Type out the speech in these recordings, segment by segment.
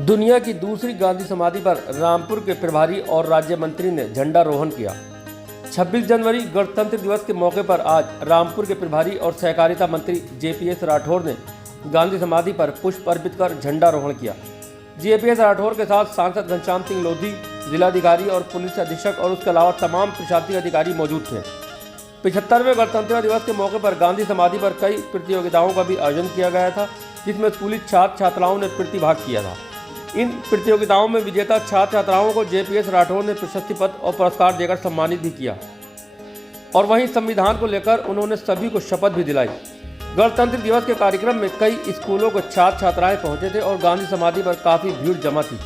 दुनिया की दूसरी गांधी समाधि पर रामपुर के प्रभारी और राज्य मंत्री ने झंडारोहण किया। 26 जनवरी गणतंत्र दिवस के मौके पर आज रामपुर के प्रभारी और सहकारिता मंत्री जेपीएस राठौर ने गांधी समाधि पर पुष्प अर्पित कर झंडारोहण किया। जेपीएस राठौर के साथ सांसद घनश्याम सिंह लोधी, जिलाधिकारी और पुलिस अधीक्षक और उसके अलावा तमाम प्रशासनिक अधिकारी मौजूद थे। 75वें गणतंत्र दिवस के मौके पर गांधी समाधि पर कई प्रतियोगिताओं का भी आयोजन किया गया था, जिसमें स्कूली छात्र छात्राओं ने प्रतिभाग किया था। इन प्रतियोगिताओं में विजेता छात्र छात्राओं को जेपीएस राठौर ने प्रशस्ति पत्र और पुरस्कार देकर सम्मानित भी किया और वहीं संविधान को लेकर उन्होंने सभी को शपथ भी दिलाई। गणतंत्र दिवस के कार्यक्रम में कई स्कूलों के छात्र छात्राएं पहुंचे थे और गांधी समाधि पर काफ़ी भीड़ जमा थी।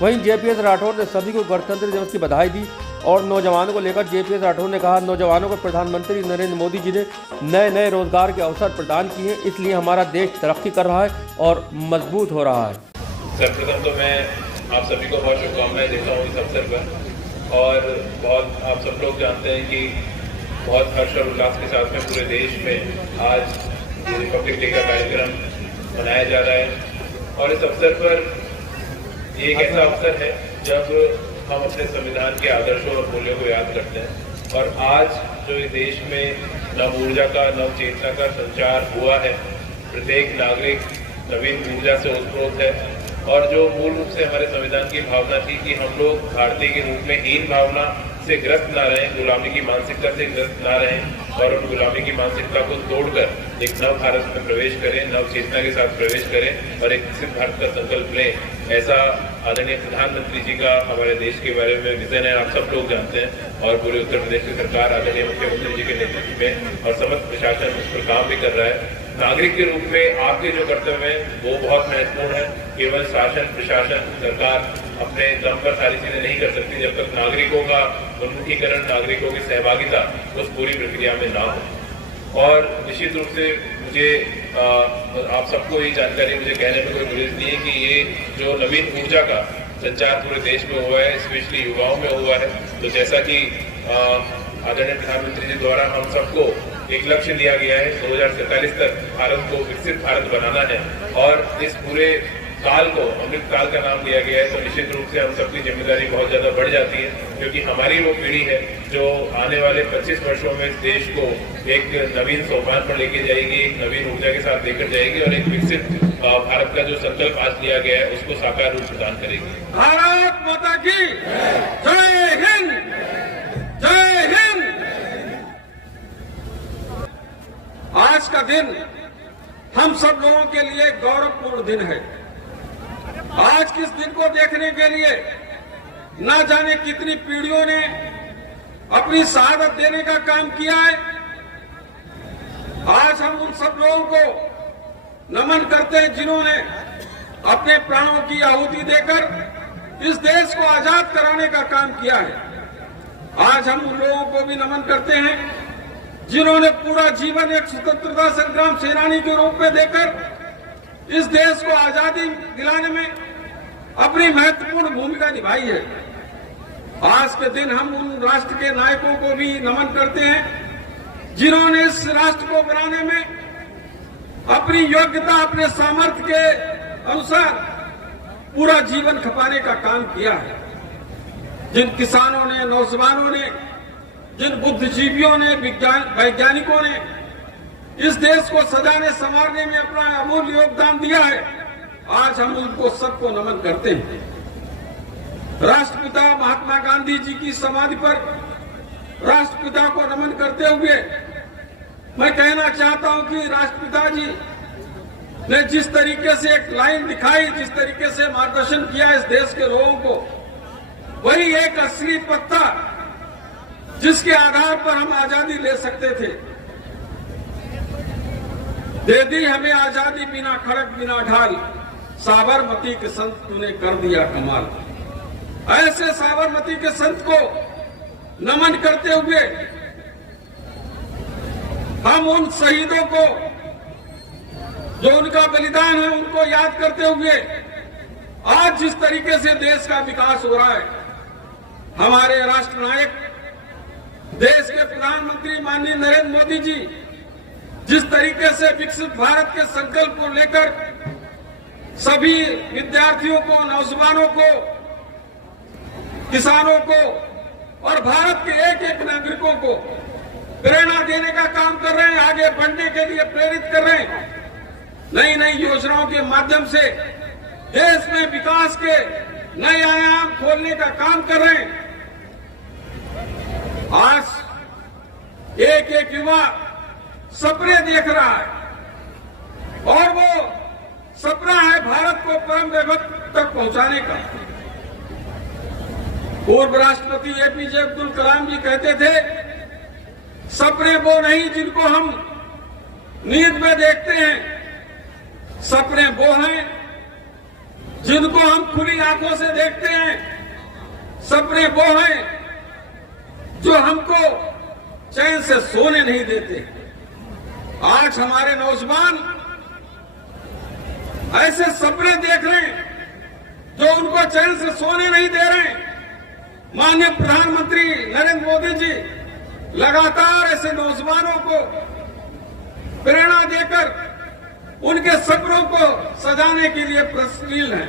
वहीं जेपीएस राठौर ने सभी को गणतंत्र दिवस की बधाई दी और नौजवानों को लेकर जेपीएस राठौर ने कहा, नौजवानों को प्रधानमंत्री नरेंद्र मोदी जी ने नए नए रोजगार के अवसर प्रदान किए हैं, इसलिए हमारा देश तरक्की कर रहा है और मजबूत हो रहा है। सर्वप्रथम तो मैं आप सभी को बहुत शुभकामनाएं देता हूँ इस अवसर पर। और बहुत आप सब लोग जानते हैं कि बहुत हर्ष और उल्लास के साथ में पूरे देश में आज रिपब्लिक डे का कार्यक्रम मनाया जा रहा है। और इस अवसर पर ये एक ऐसा अवसर है जब हम अपने संविधान के आदर्शों और मूल्यों को याद करते हैं। और आज जो इस देश में नव ऊर्जा का, नव चेतना का संचार हुआ है, प्रत्येक नागरिक नवीन ऊर्जा से उत्प्रोत है। और जो मूल रूप से हमारे संविधान की भावना थी कि हम लोग भारतीय के रूप में हीन भावना से ग्रस्त ना रहें, गुलामी की मानसिकता से ग्रस्त ना रहें और उन गुलामी की मानसिकता को तोड़कर एक नव भारत में प्रवेश करें, नव चेतना के साथ प्रवेश करें और एक विकसित भारत का संकल्प लें। ऐसा आदरणीय प्रधानमंत्री जी का हमारे देश के बारे में विजन है, आप सब लोग जानते हैं। और पूरे उत्तर प्रदेश की सरकार आदरणीय मुख्यमंत्री जी के नेतृत्व में और समस्त प्रशासन उस पर काम भी कर रहा है। नागरिक के रूप में आपके जो कर्तव्य हैं वो बहुत महत्वपूर्ण है। केवल शासन, प्रशासन, सरकार अपने दम पर सारी चीजें नहीं कर सकती जब तक नागरिकों का उन्मुखीकरण, नागरिकों की सहभागिता उस पूरी प्रक्रिया में ना हो। और निश्चित रूप से मुझे आप सबको ये जानकारी मुझे कहने में कोई गुरेज नहीं है कि ये जो नवीन ऊर्जा का संचार पूरे देश में हुआ है, स्पेशली युवाओं में हुआ है। तो जैसा कि आदरणीय प्रधानमंत्री जी द्वारा हम सबको एक लक्ष्य दिया गया है, 2047 तक भारत को विकसित भारत बनाना है और इस पूरे काल को अमृत काल का नाम दिया गया है। तो निश्चित रूप से हम सबकी जिम्मेदारी बहुत ज्यादा बढ़ जाती है, क्योंकि हमारी वो पीढ़ी है जो आने वाले 25 वर्षों में इस देश को एक नवीन सोपान पर लेके जाएगी, एक नवीन ऊर्जा के साथ लेकर जाएगी और एक विकसित भारत का जो संकल्प आज लिया गया है उसको साकार रूप प्रदान करेगी। भारत माता की जय हिंद, जय हिंद। आज का दिन हम सब लोगों के लिए गौरवपूर्ण दिन है। आज किस दिन को देखने के लिए ना जाने कितनी पीढ़ियों ने अपनी शहादत देने का काम किया है। आज हम उन सब लोगों को नमन करते हैं जिन्होंने अपने प्राणों की आहुति देकर इस देश को आजाद कराने का काम किया है। आज हम उन लोगों को भी नमन करते हैं जिन्होंने पूरा जीवन एक स्वतंत्रता संग्राम सेनानी के रूप में देकर इस देश को आजादी दिलाने में अपनी महत्वपूर्ण भूमिका निभाई है। आज के दिन हम उन राष्ट्र के नायकों को भी नमन करते हैं जिन्होंने इस राष्ट्र को बनाने में अपनी योग्यता, अपने सामर्थ्य के अनुसार पूरा जीवन खपाने का काम किया है। जिन किसानों ने, नौजवानों ने, जिन बुद्धिजीवियों ने, वैज्ञानिकों ने इस देश को सजाने संवारने में अपना अमूल्य योगदान दिया है, आज हम उनको सबको नमन करते हैं। राष्ट्रपिता महात्मा गांधी जी की समाधि पर राष्ट्रपिता को नमन करते हुए मैं कहना चाहता हूं कि राष्ट्रपिता जी ने जिस तरीके से एक लाइन दिखाई, जिस तरीके से मार्गदर्शन किया इस देश के लोगों को, वही एक असली पत्ता जिसके आधार पर हम आजादी ले सकते थे। दे दी हमें आजादी बिना खड़क बिना ढाल, साबरमती के संत तूने कर दिया कमाल। ऐसे साबरमती के संत को नमन करते हुए हम उन शहीदों को जो उनका बलिदान है उनको याद करते हुए आज जिस तरीके से देश का विकास हो रहा है, हमारे राष्ट्र नायक देश के प्रधानमंत्री माननीय नरेंद्र मोदी जी जिस तरीके से विकसित भारत के संकल्प को लेकर सभी विद्यार्थियों को, नौजवानों को, किसानों को और भारत के एक एक नागरिकों को प्रेरणा देने का काम कर रहे हैं, आगे बढ़ने के लिए प्रेरित कर रहे हैं। नई नई योजनाओं के माध्यम से देश में विकास के नए आयाम खोलने का काम कर रहे हैं। आज एक एक युवा सपने देख रहा है और वो सपना है भारत को परम वैभव तक पहुंचाने का। पूर्व राष्ट्रपति एपीजे अब्दुल कलाम जी कहते थे, सपने वो नहीं जिनको हम नींद में देखते हैं, सपने वो हैं जिनको हम खुली आंखों से देखते हैं, सपने वो हैं जो हमको चैन से सोने नहीं देते। आज हमारे नौजवान ऐसे सपने देख रहे हैं जो उनको चैन से सोने नहीं दे रहे हैं। माननीय प्रधानमंत्री नरेंद्र मोदी जी लगातार ऐसे नौजवानों को प्रेरणा देकर उनके सपनों को सजाने के लिए प्रयत्नशील हैं।